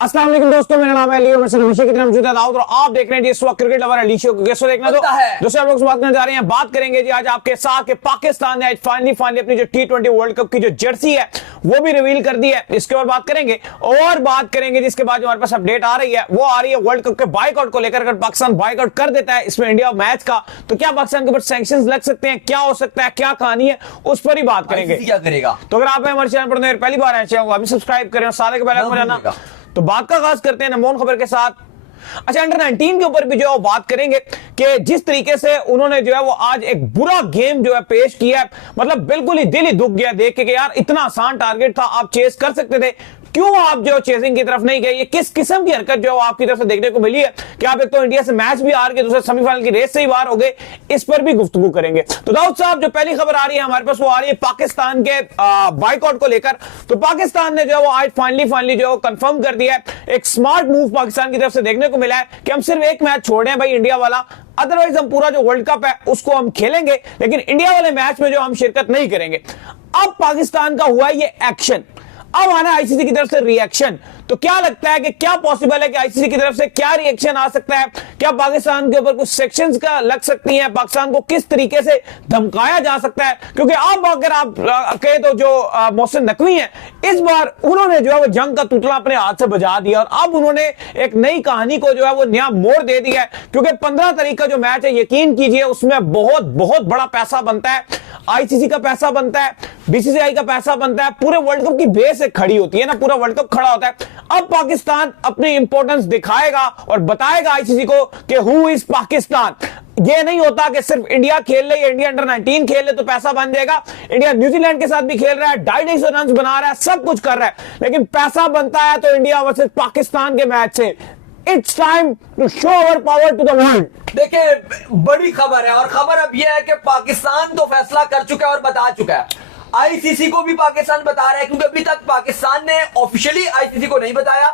अस्सलाम वालेकुम दोस्तों, मेरा नाम है लियो, मैं हमेशा की तरह मौजूद है दाऊद और आप देख रहे हैं जी इस वक्त क्रिकेट लवर अली शो को। गेस्ट देखना तो दोस्तों आप लोग से बात करने जा रहे हैं, बात करेंगे जी आज आपके साथ कि पाकिस्तान ने आज फाइनली अपनी जो T20 वर्ल्ड कप की जो जर्सी है वो भी रिवील कर दी है। इसके बाद बात करेंगे और बात करेंगे जिसके बाद जो हमारे पास अपडेट आ रही है वो आ रही है वर्ल्ड कप के बाइकआउट को लेकर। अगर पाकिस्तान बाइकआउट कर देता है इसमें इंडिया मैच का तो क्या पाकिस्तान के ऊपर सैंक्शंस लग सकते हैं, क्या हो सकता है, क्या कहानी है, उस पर ही बात करेंगे। क्या करेगा तो अगर आप हमारे चैनल पर पहली बार आए चैनल को अभी सब्सक्राइब करें और सारे के पहले जाना। तो बात का आगाज करते हैं नंबर 1 खबर के साथ। अच्छा, अंडर 19 के ऊपर भी जो है वो बात करेंगे कि जिस तरीके से उन्होंने जो है वो आज एक बुरा गेम जो है पेश किया है, मतलब बिल्कुल ही दिल ही दुख गया देख के कि यार इतना आसान टारगेट था, आप चेस कर सकते थे, क्यों आप जो चेसिंग की तरफ नहीं गए। ये किस किस्म की हरकत जो आपकी तरफ से देखने को मिली है कि आप एक तो इंडिया से मैच भी हार के दूसरे सेमीफाइनल की रेस से ही बाहर हो गए, इस पर भी गुफ्तगू करेंगे। तो दाऊद साहब, जो पहली खबर आ रही है हमारे पास वो आ रही है पाकिस्तान के बाइकआउट को लेकर। तो पाकिस्तान ने जो है वो आज फाइनली जो है कंफर्म कर दिया है, एक स्मार्ट मूव पाकिस्तान की तरफ से देखने को मिला है कि हम सिर्फ एक मैच छोड़ रहे हैं भाई इंडिया वाला, अदरवाइज हम पूरा जो वर्ल्ड कप है उसको हम खेलेंगे, लेकिन इंडिया वाले मैच में जो हम शिरकत नहीं करेंगे। अब पाकिस्तान का हुआ ये एक्शन, अब आना आईसीसी की तरफ से रिएक्शन। तो क्या लगता है कि क्या पॉसिबल है कि आईसीसी की तरफ से क्या रिएक्शन आ सकता है, क्या पाकिस्तान के ऊपर कुछ सेक्शंस का लग सकती हैं, पाकिस्तान को किस तरीके से धमकाया जा सकता है। क्योंकि अब अगर आप कहे तो जो मोहसिन नकवी हैं इस बार उन्होंने जो है वो जंग का तूतला अपने हाथ से बजा दिया और अब उन्होंने एक नई कहानी को जो है वो नया मोड़ दे दिया है। क्योंकि 15 तारीख का जो मैच है यकीन कीजिए उसमें बहुत बहुत बड़ा पैसा बनता है, आईसीसी का पैसा बनता है, बीसीसीआई का पैसा बनता है, पूरे वर्ल्ड कप की बेस एक खड़ी होती है ना, पूरा वर्ल्ड कप खड़ा होता है। अब पाकिस्तान अपनी इंपॉर्टेंस दिखाएगा और बताएगा आईसीसी को कि हु इज पाकिस्तान। ये नहीं होता कि सिर्फ इंडिया खेल ले या इंडिया अंडर 19 खेल ले तो पैसा बन जाएगा। इंडिया न्यूजीलैंड के साथ भी खेल रहा है, 250 रन बना रहा है, सब कुछ कर रहा है, लेकिन पैसा बनता है तो इंडिया वर्सेस पाकिस्तान के मैच से। It's time to show our power to the world. देखिए, बड़ी खबर है और खबर अब यह है कि पाकिस्तान तो फैसला कर चुका है और बता चुका है। आईसीसी को भी पाकिस्तान बता रहा है, क्योंकि अभी तक पाकिस्तान ने ऑफिशियली आईसीसी को नहीं बताया।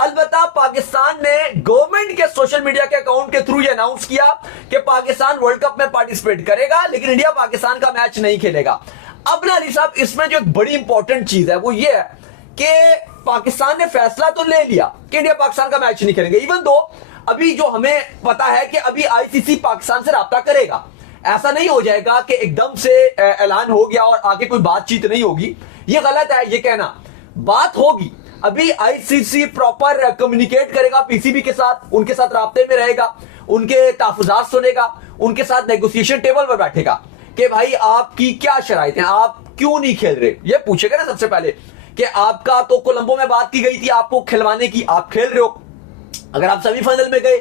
अलबत्ता पाकिस्तान ने गवर्नमेंट के सोशल मीडिया के अकाउंट के थ्रू ये अनाउंस किया कि पाकिस्तान वर्ल्ड कप में पार्टिसिपेट करेगा, लेकिन इंडिया पाकिस्तान का मैच नहीं खेलेगा। अब ना अली साहब, इसमें जो एक बड़ी इंपॉर्टेंट चीज है वो ये है कि पाकिस्तान ने फैसला तो ले लिया कि इंडिया पाकिस्तान का मैच नहीं खेलेंगे, इवन दो अभी जो हमें पता है कि अभी आईसीसी पाकिस्तान से राब्ता करेगा। ऐसा नहीं हो जाएगा कि एकदम से ऐलान हो गया और आगे कोई बातचीत नहीं होगी, ये गलत है ये कहना। बात होगी, अभी आईसीसी प्रॉपर कम्युनिकेट करेगा पीसीबी के साथ, उनके साथ राब्ते में रहेगा, उनके तहफुजात सुनेगा, उनके साथ नेगोशिएशन टेबल पर बैठेगा कि भाई आपकी क्या शराइत है, आप क्यों नहीं खेल रहे। ये पूछेगा ना सबसे पहले कि आपका तो कोलंबो में बात की गई थी आपको खिलवाने की, आप खेल रहे हो, अगर आप सेमीफाइनल में गए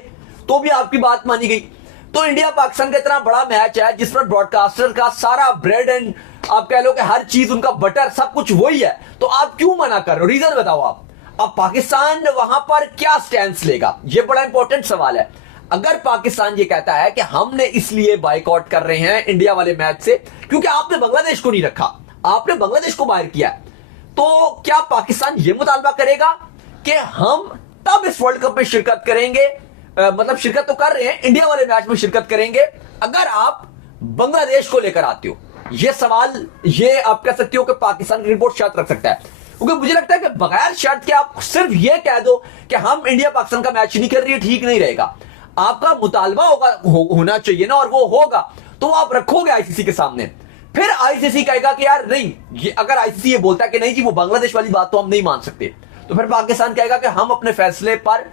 तो भी आपकी बात मानी गई। तो इंडिया पाकिस्तान का इतना बड़ा मैच है जिस पर ब्रॉडकास्टर का सारा ब्रेड एंड आप कह लो कि हर चीज उनका बटर सब कुछ वही है, तो आप क्यों मना कर रहे हो, रीजन बताओ आप। अब पाकिस्तान वहां पर क्या स्टैंड लेगा, यह बड़ा इंपॉर्टेंट सवाल है। अगर पाकिस्तान ये कहता है कि हमने इसलिए बाइकआउट कर रहे हैं इंडिया वाले मैच से क्योंकि आपने बांग्लादेश को नहीं रखा, आपने बांग्लादेश को बाहर किया, तो क्या पाकिस्तान ये मुतालबा करेगा कि हम तब इस वर्ल्ड कप में शिरकत करेंगे, मतलब शिरकत तो कर रहे हैं, इंडिया वाले मैच में शिरकत करेंगे अगर आप बांग्लादेश को लेकर आते हो। यह सवाल ये आप कह सकते हो कि पाकिस्तान की रिपोर्ट शर्त रख सकता है, क्योंकि मुझे लगता है कि बगैर शर्त के आप सिर्फ यह कह दो कि हम इंडिया पाकिस्तान का मैच नहीं कर रही है, ठीक नहीं रहेगा। आपका मुतालबा होना चाहिए ना, और वो होगा तो आप रखोगे आईसीसी के सामने। फिर आईसीसी कहेगा कि यार नहीं, ये अगर आईसीसी ये बोलता है कि नहीं जी वो बांग्लादेश वाली बात तो हम नहीं मान सकते, तो फिर पाकिस्तान कहेगा कि हम अपने फैसले पर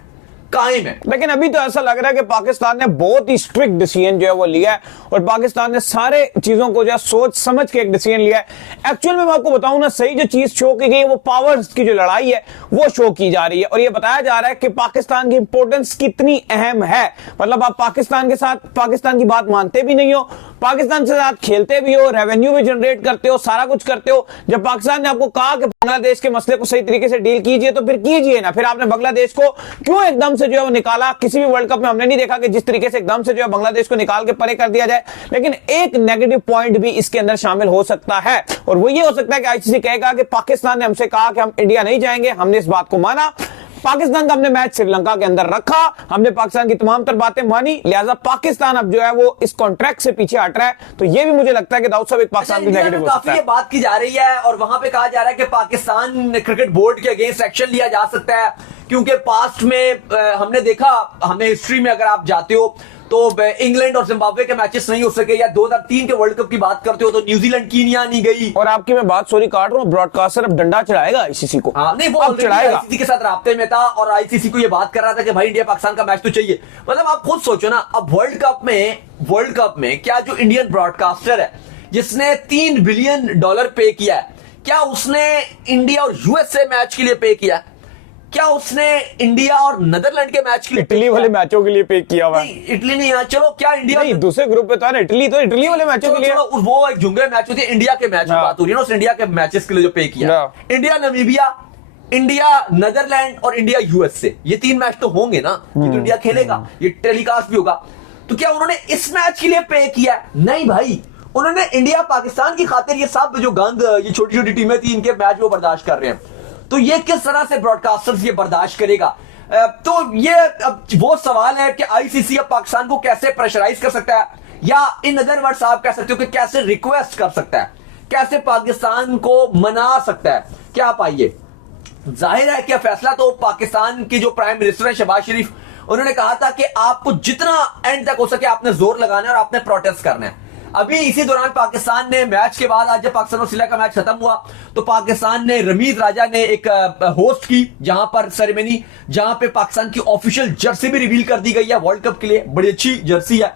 कायम है। लेकिन अभी तो ऐसा लग रहा है कि पाकिस्तान ने बहुत ही स्ट्रिक्ट डिसीजन जो है वो लिया है और पाकिस्तान ने सारे चीजों को जो है सोच समझ के एक डिसीजन लिया है। एक्चुअल में मैं आपको बताऊं ना, सही जो चीज शो की गई है वो पावर्स की जो लड़ाई है वो शो की जा रही है और ये बताया जा रहा है कि पाकिस्तान की इंपॉर्टेंस कितनी अहम है। मतलब आप पाकिस्तान के साथ पाकिस्तान की बात मानते भी नहीं हो, पाकिस्तान के साथ खेलते भी हो, रेवेन्यू भी जनरेट करते हो, सारा कुछ करते हो। जब पाकिस्तान ने आपको कहा कि बांग्लादेश के मसले को सही तरीके से डील कीजिए तो फिर कीजिए ना। फिर आपने बांग्लादेश को क्यों एकदम से जो है वो निकाला, किसी भी वर्ल्ड कप में हमने नहीं देखा कि जिस तरीके से एकदम से जो है बांग्लादेश को निकाल के परे कर दिया जाए। लेकिन एक नेगेटिव पॉइंट भी इसके अंदर शामिल हो सकता है और वो ये हो सकता है कि आईसीसी कहेगा कि पाकिस्तान ने हमसे कहा कि हम इंडिया नहीं जाएंगे, हमने इस बात को माना, पाकिस्तान का हमने मैच श्रीलंका के अंदर रखा, हमने पाकिस्तान की तमाम तर बातें मानी, लिहाजा पाकिस्तान अब जो है वो इस कॉन्ट्रैक्ट से पीछे हट रहा है। तो ये भी मुझे लगता है कि दाऊद साहब एक पाकिस्तान की नेगेटिव हो सकता काफी है। ये बात की जा रही है और वहां पे कहा जा रहा है कि पाकिस्तान क्रिकेट बोर्ड के अगेंस्ट एक्शन लिया जा सकता है, क्योंकि पास्ट में हमने देखा, हमने हिस्ट्री में अगर आप जाते हो तो इंग्लैंड और जिम्बाब्वे के मैचेस नहीं हो सके, या 2003 के वर्ल्ड कप की बात करते हो तो न्यूजीलैंड कीनिया नहीं गई। और आपकी मैं बात सॉरी काट रहा हूं, ब्रॉडकास्टर अब डंडा चढ़ाएगा आईसीसी को। हाँ, नहीं वो अब चढ़ाएगा। आईसीसी के साथ राब्ते में था और आईसीसी को ये बात कर रहा था कि भाई इंडिया पाकिस्तान का मैच तो चाहिए। मतलब आप खुद सोचो ना, अब वर्ल्ड कप में क्या जो इंडियन ब्रॉडकास्टर है जिसने $3 बिलियन पे किया है, क्या उसने इंडिया और यूएसए मैच के लिए पे किया? क्या उसने इंडिया और नीदरलैंड के मैच के लिए? इटली वाले मैचों के लिए पे किया हुआ है। नहीं, इटली नहीं है, चलो क्या इंडिया नहीं, दूसरे ग्रुप पे था ना इटली, तो इटली वाले मैचों के लिए वो एक जुंगे मैच होती है, इंडिया के मैच की बात हो रही है ना, उसने इंडिया के मैचेस के लिए जो पे किया। इंडिया नामीबिया, इंडिया नीदरलैंड और इंडिया यूएसए, ये 3 मैच तो होंगे ना, ये तो इंडिया खेलेगा, ये टेलीकास्ट भी होगा। तो क्या उन्होंने इस मैच के लिए पे किया? नहीं भाई, उन्होंने इंडिया पाकिस्तान की खातिर ये सब जो गंद, ये छोटी छोटी टीमें थी, इनके मैच वो बर्दाश्त कर रहे हैं। तो ये किस तरह से ब्रॉडकास्टर्स ये बर्दाश्त करेगा? तो ये अब वो सवाल है कि आईसीसी अब पाकिस्तान को कैसे प्रेशराइज कर सकता है, या इन अदर वर्ड्स आप कह सकते हो कि कैसे रिक्वेस्ट कर सकता है, कैसे पाकिस्तान को मना सकता है। क्या आप आइए, जाहिर है कि फैसला तो पाकिस्तान के जो प्राइम मिनिस्टर है शहबाज शरीफ, उन्होंने कहा था कि आपको जितना एंड तक हो सके आपने जोर लगाना है और आपने प्रोटेस्ट करना है। अभी इसी दौरान पाकिस्तान ने मैच के बाद, आज जब पाकिस्तान और श्रीलंका का मैच खत्म हुआ, तो पाकिस्तान ने, रमीज राजा ने एक होस्ट की जहां पर सेरेमनी, जहां पे पाकिस्तान की ऑफिशियल जर्सी भी रिवील कर दी गई है वर्ल्ड कप के लिए। बड़ी अच्छी जर्सी है।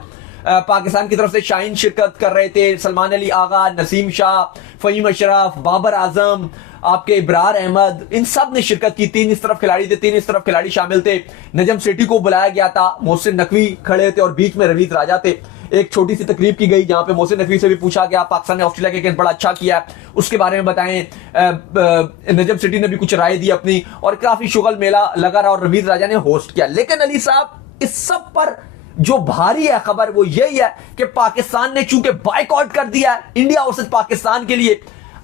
पाकिस्तान की तरफ से शाहीन शिरकत कर रहे थे, सलमान अली आगा, नसीम शाह, फहीम अशरफ, बाबर आजम, आपके इब्रार अहमद, इन सब ने शिरकत की। 3 इस तरफ खिलाड़ी थे, 3 इस तरफ खिलाड़ी शामिल थे। नजम सेठी को बुलाया गया था, मोहसिन नकवी खड़े थे और बीच में रमीज राजा थे। एक छोटी सी तकरीब की गई जहां पे मोहसिन नकवी से भी पूछा गया पाकिस्तान ने ऑस्ट्रेलिया के अगेंस्ट बड़ा अच्छा किया है, उसके बारे में बताएं। नजम सेठी ने भी कुछ राय दी अपनी, और काफी शुगल मेला लगा रहा और रमीज राजा ने होस्ट किया। लेकिन अली साहब, इस सब पर जो भारी है खबर वो यही है कि पाकिस्तान ने चूंकि बायकॉट कर दिया है इंडिया वर्सेस पाकिस्तान के लिए,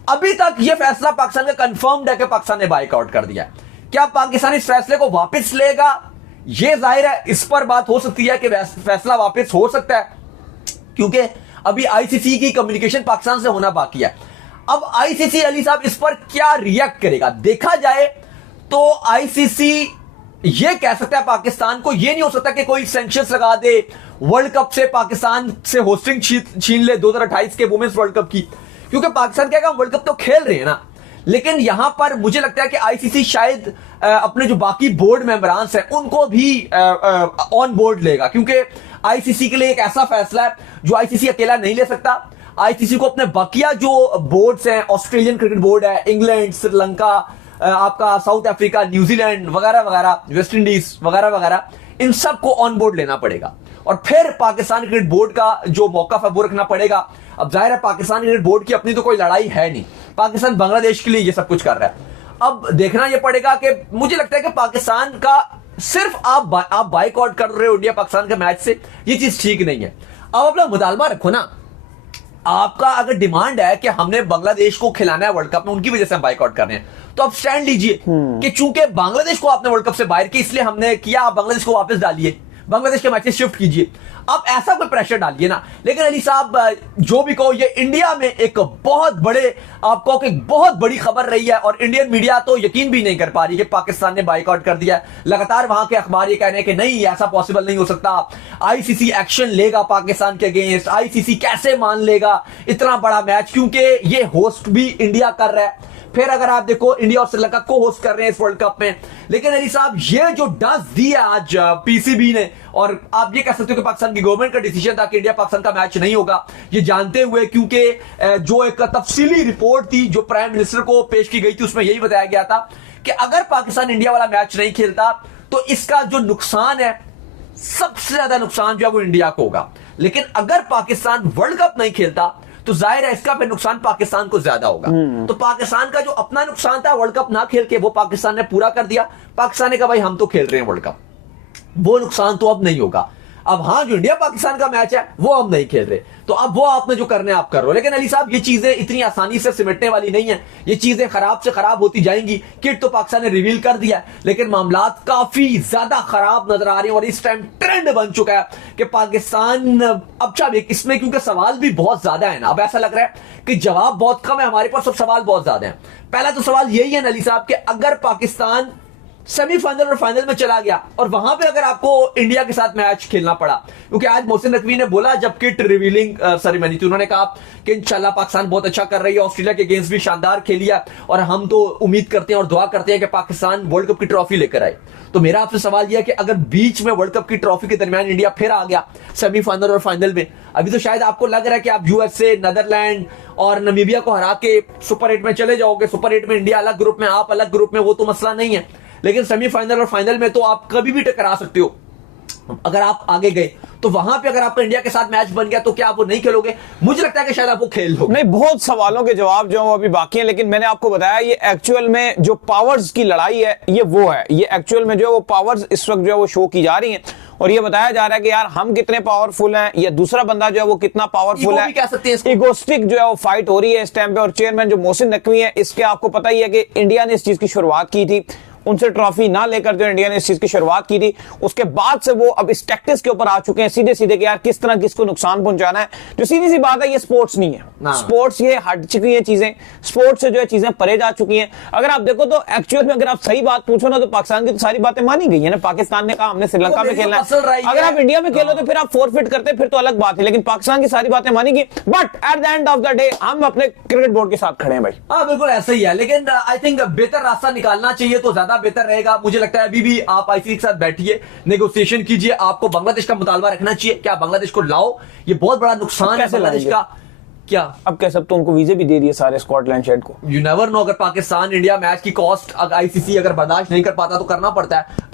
अभी तक यह फैसला पाकिस्तान का कंफर्म्ड है कि पाकिस्तान ने बायकॉट कर दिया है। क्या पाकिस्तान इस फैसले को वापस लेगा? यह जाहिर है, इस पर बात हो सकती है कि फैसला वापस हो सकता है, क्योंकि अभी आईसीसी की कम्युनिकेशन पाकिस्तान से होना बाकी है। अब आईसीसी अली साहब इस पर क्या रिएक्ट करेगा? देखा जाए तो आईसीसी ये कह सकता है पाकिस्तान को, ये नहीं हो सकता कि कोई सैंक्शंस लगा दे, वर्ल्ड कप से पाकिस्तान से होस्टिंग छीन ले 2028 के वुमेन्स वर्ल्ड कप की, क्योंकि पाकिस्तान क्या वर्ल्ड कप तो खेल रहे हैं ना। लेकिन यहां पर मुझे लगता है कि आईसीसी शायद अपने जो बाकी बोर्ड मेंबरान हैं उनको भी ऑन बोर्ड लेगा, क्योंकि आईसीसी के लिए एक ऐसा फैसला है जो आईसीसी अकेला नहीं ले सकता। आईसीसी को अपने बाकिया जो बोर्ड्स हैं, ऑस्ट्रेलियन क्रिकेट बोर्ड है, इंग्लैंड, श्रीलंका, आपका साउथ अफ्रीका, न्यूजीलैंड वगैरह वगैरह, वेस्ट इंडीज वगैरह वगैरह, इन सबको ऑन बोर्ड लेना पड़ेगा और फिर पाकिस्तान क्रिकेट बोर्ड का जो मौका है वो रखना पड़ेगा। अब जाहिर है पाकिस्तान क्रिकेट बोर्ड की अपनी तो कोई लड़ाई है नहीं, पाकिस्तान बांग्लादेश के लिए ये सब कुछ कर रहा है। अब देखना यह पड़ेगा कि मुझे लगता है कि पाकिस्तान का सिर्फ आप बाइकआउट कर रहे हो इंडिया पाकिस्तान के मैच से, ये चीज ठीक नहीं है। अब अपना मुतालबा रखो ना, आपका अगर डिमांड है कि हमने बांग्लादेश को खिलाना है वर्ल्ड कप में, उनकी वजह से हम बाइकआउट कर रहे हैं, तो आप स्टैंड लीजिए कि चूंकि बांग्लादेश को आपने वर्ल्ड कप से बाहर किया इसलिए हमने किया, आप बांग्लादेश को वापस डालिए, बांग्लादेश के मैचेस शिफ्ट कीजिए, आप ऐसा कोई प्रेशर डालिए ना। लेकिन अली साहब जो भी कहो, ये इंडिया में एक बहुत बड़े, आपको एक बहुत बड़ी खबर रही है और इंडियन मीडिया तो यकीन भी नहीं कर पा रही कि पाकिस्तान ने बाइकआउट कर दिया है। लगातार वहां के अखबार ये कह रहे हैं कि नहीं, ऐसा पॉसिबल नहीं हो सकता, आईसीसी एक्शन लेगा पाकिस्तान के अगेंस्ट, आईसीसी कैसे मान लेगा इतना बड़ा मैच, क्योंकि ये होस्ट भी इंडिया कर रहा है। फिर अगर आप देखो इंडिया और श्रीलंका को होस्ट कर रहे हैं इस वर्ल्ड कप में। लेकिन अली साहब ये जो डस दिया आज पीसीबी ने, और आप ये कह सकते हो कि पाकिस्तान की गवर्नमेंट का डिसीजन था कि इंडिया पाकिस्तान का मैच नहीं होगा, ये जानते हुए, क्योंकि जो एक तफसीली रिपोर्ट थी जो प्राइम मिनिस्टर को पेश की गई थी उसमें यही बताया गया था कि अगर पाकिस्तान इंडिया वाला मैच नहीं खेलता तो इसका जो नुकसान है, सबसे ज्यादा नुकसान जो है वो इंडिया को होगा। लेकिन अगर पाकिस्तान वर्ल्ड कप नहीं खेलता तो जाहिर है इसका फिर नुकसान पाकिस्तान को ज्यादा होगा। तो पाकिस्तान का जो अपना नुकसान था वर्ल्ड कप ना खेल के, वो पाकिस्तान ने पूरा कर दिया। पाकिस्तान ने कहा भाई हम तो खेल रहे हैं वर्ल्ड कप, वो नुकसान तो अब नहीं होगा। अब हाँ, जो इंडिया पाकिस्तान का मैच है वो हम नहीं खेल रहे, तो अब वो आपने जो करने आप कर रहे हो। लेकिन अली साहब, ये चीजें इतनी आसानी से सिमटने वाली नहीं है, ये चीजें खराब से खराब होती जाएंगी। किट तो पाकिस्तान ने रिवील कर दिया, लेकिन मामलात काफी ज्यादा खराब नजर आ रहे हैं और इस टाइम ट्रेंड बन चुका है कि पाकिस्तान अब इसमें क्योंकि सवाल भी बहुत ज्यादा है ना, अब ऐसा लग रहा है कि जवाब बहुत कम है हमारे पास और सवाल बहुत ज्यादा है। पहला तो सवाल यही है अली साहब कि अगर पाकिस्तान सेमीफाइनल और फाइनल में चला गया और वहां पे अगर आपको इंडिया के साथ मैच खेलना पड़ा, क्योंकि आज मोहसिन नकवी ने बोला जब किट रिवीलिंग सेरेमनी थी, उन्होंने कहा कि इंशाल्लाह पाकिस्तान बहुत अच्छा कर रही है, ऑस्ट्रेलिया के अगेंस्ट भी शानदार खेली है और हम तो उम्मीद करते हैं और दुआ करते हैं कि पाकिस्तान वर्ल्ड कप की ट्रॉफी लेकर आए। तो मेरा आपसे सवाल यह है कि अगर बीच में वर्ल्ड कप की ट्रॉफी के दरमियान इंडिया फिर आ गया सेमीफाइनल और फाइनल में, अभी तो शायद आपको लग रहा है कि आप यूएसए, नीदरलैंड और नामीबिया को हरा के सुपर 8 में चले जाओगे, सुपर 8 में इंडिया अलग ग्रुप में, आप अलग ग्रुप में, वो तो मसला नहीं है, लेकिन सेमीफाइनल और फाइनल में तो आप कभी भी टकरा सकते हो। अगर आप आगे गए तो वहां पे अगर आपका इंडिया के साथ मैच बन गया तो क्या आप वो नहीं खेलोगे? मुझे लगता है कि शायद आप वो खेल लोगे। नहीं, बहुत सवालों के जवाब जो है वो अभी बाकी हैं, लेकिन मैंने आपको बताया ये एक्चुअल में जो पावर्स की लड़ाई है ये वो है, ये एक्चुअल में जो है वो पावर्स इस वक्त जो है वो शो की जा रही हैं और ये बताया जा रहा है कि यार हम कितने पावरफुल हैं, ये दूसरा बंदा जो है वो कितना पावरफुल है, कह सकते हैं इगोस्टिक जो है वो फाइट हो रही है इस टाइम पे। और चेयरमैन जो मोहसिन नकवी है, इसके आपको पता ही है कि इंडिया ने इस चीज की शुरुआत की थी, उनसे ट्रॉफी ना लेकर जो इंडिया ने इस चीज की शुरुआत की थी, उसके बाद से वो अब इस टैक्टिक्स के ऊपर आ चुके हैं सीधे सीधे कि यार किस तरह किसको नुकसान पहुंचाना है। जो सीधी सी बात है, ये स्पोर्ट्स नहीं है, स्पोर्ट्स ये हट चुकी है चीजें, स्पोर्ट्स से जो है चीजें परे जा चुकी हैं। अगर आप देखो तो एक्चुअल में अगर आप सही बात पूछो ना तो पाकिस्तान की तो सारी बातें मानी गई है ना। पाकिस्तान ने कहा हमने श्रीलंका में खेलना है, अगर आप इंडिया में खेलो तो फिर आप फोरफिट करते फिर तो अलग बात है, लेकिन पाकिस्तान की सारी बातें मानी गई। But at the end of the day हम अपने क्रिकेट बोर्ड के साथ खड़े हैं भाई। हाँ बिल्कुल ऐसा ही है, लेकिन आई थिंक बेहतर रास्ता निकालना चाहिए तो ज्यादा बेहतर रहेगा। मुझे लगता है अभी भी आप आईसीसी के साथ बैठिए, नेगोशिएशन कीजिए, आपको बांग्लादेश का मुतालबा रखना चाहिए कि आप बांग्लादेश को लाओ, ये बहुत बड़ा नुकसान है बांग्लादेश का। क्या अब कह सकते हो, उनको वीजे भी दे दिए सारे स्कॉटलैंड शेड को। यू नेवर नो, अगर पाकिस्तान इंडिया मैच की कॉस्ट आईसीसी अगर बर्दाश्त नहीं कर पाता तो करना पड़ता है।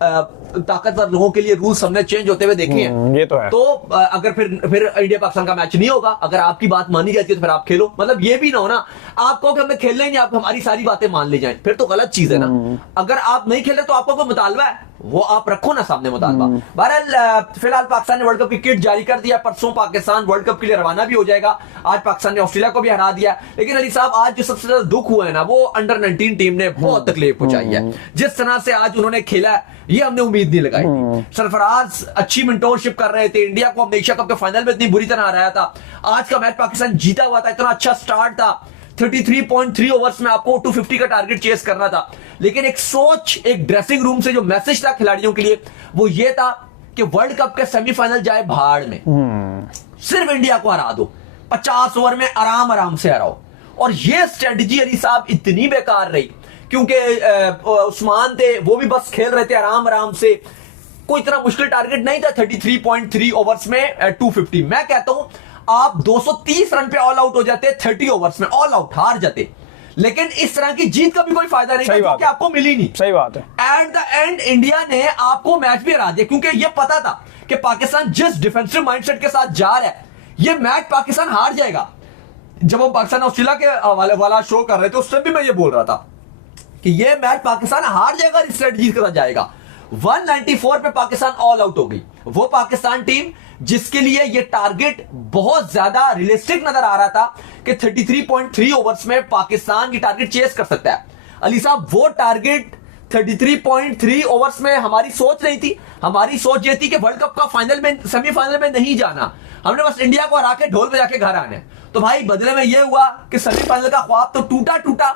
ताकतवर लोगों के लिए रूल्स हमने चेंज होते हुए देखे हैं, ये तो है। तो अगर फिर इंडिया पाकिस्तान का मैच नहीं होगा, अगर आपकी बात मानी जाती है तो फिर आप खेलो। मतलब ये भी ना हो ना आप कहो कि हमने खेलना ही नहीं, आप हमारी सारी बातें मान ले जाएं, फिर तो गलत चीज है ना। अगर आप नहीं खेल रहे तो आपका कोई मुतालबा है वो आप रखो ना सामने मुतालबा। बहरहाल फिलहाल पाकिस्तान ने वर्ल्ड कप की किट जारी कर दिया, परसों पाकिस्तान वर्ल्ड कप के लिए रवाना भी हो जाएगा। आज पाकिस्तान ने ऑस्ट्रेलिया को भी हरा दिया, लेकिन अली साहब आज जो सबसे ज्यादा दुख हुआ है ना वो अंडर 19 टीम ने बहुत तकलीफ पहुंचाई है। जिस तरह से आज उन्होंने खेला ये हमने उम्मीद नहीं लगाई थी। सरफराज अच्छी मेंटोरशिप कर रहे थे, इंडिया को हमने एशिया कप के फाइनल में इतनी बुरी तरह हराया था। आज का मैच पाकिस्तान जीता हुआ था, इतना अच्छा स्टार्ट था, 33.3 ओवर्स में आपको 250 का टारगेट चेस करना था, लेकिन एक सोच, एक ड्रेसिंग रूम से जो मैसेज था खिलाड़ियों के लिए वो ये था कि वर्ल्ड कप के सेमीफाइनल जाए भाड़ में, सिर्फ इंडिया को हरा दो, 50 ओवर में आराम से हराओ। और ये स्ट्रेटजी अली साहब इतनी बेकार रही क्योंकि उस्मान थे वो भी बस खेल रहे थे आराम से, कोई इतना मुश्किल टारगेट नहीं था 33.3 ओवर्स में 250। मैं कहता हूं आप 230 रन पे ऑल आउट हो जाते, 30 ओवर्स में ऑल आउट हार जाते, लेकिन इस तरह की जीत का भी कोई फायदा नहीं था क्योंकि आपको मिली नहीं। सही बात है। एट द एंड इंडिया ने आपको मैच भी हरा दिया क्योंकि यह पता था कि पाकिस्तान जिस डिफेंसिव माइंडसेट के साथ जा रहा है यह मैच पाकिस्तान हार जाएगा। जब हम पाकिस्तान ऑस्ट्रेलिया के हवाले वाला शो कर रहे थे उस समय भी मैं ये बोल रहा था कि यह मैच पाकिस्तान हार जाएगा, इस स्ट्रेटजी के साथ जाएगा। 194 पे पाकिस्तान ऑल आउट हो गई, वो पाकिस्तान टीम जिसके लिए ये टारगेट बहुत ज्यादा रियलिस्टिक नजर आ रहा था कि 33.3 ओवर्स में पाकिस्तान की टारगेट चेस कर सकता है। अली साहब वो टारगेट 33.3 ओवर्स में हमारी सोच नहीं थी, हमारी सोच ये थी कि वर्ल्ड कप का फाइनल में, सेमीफाइनल में नहीं जाना, हमने बस इंडिया को हरा के ढोल बजा के घर आने। तो भाई बदले में यह हुआ कि सेमीफाइनल का ख्वाब तो टूटा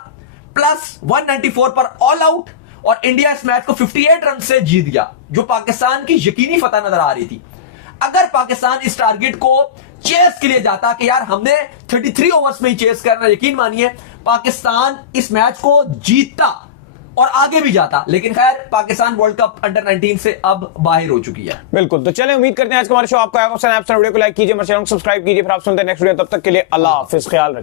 प्लस 194 पर ऑल आउट, और इंडिया इस मैच को 58 रन से जीत गया जो पाकिस्तान की यकीनी फतह नजर आ रही थी। अगर पाकिस्तान इस टारगेट को चेस के लिए जाता कि यार हमने 33 ओवर्स में ही चेस करना, यकीन मानिए पाकिस्तान इस मैच को जीतता और आगे भी जाता, लेकिन खैर पाकिस्तान वर्ल्ड कप अंडर 19 से अब बाहर हो चुकी है। बिल्कुल, तो चलें उम्मीद करते हैं आज का हमारा शो आपको आएगा। वीडियो को लाइक कीजिए, हमारे चैनल को सब्सक्राइब कीजिए, फिर आप सुनते हैं नेक्स्ट वीडियो। तब तक के लिए अल्लाह हाफिज, ख्याल रखिए।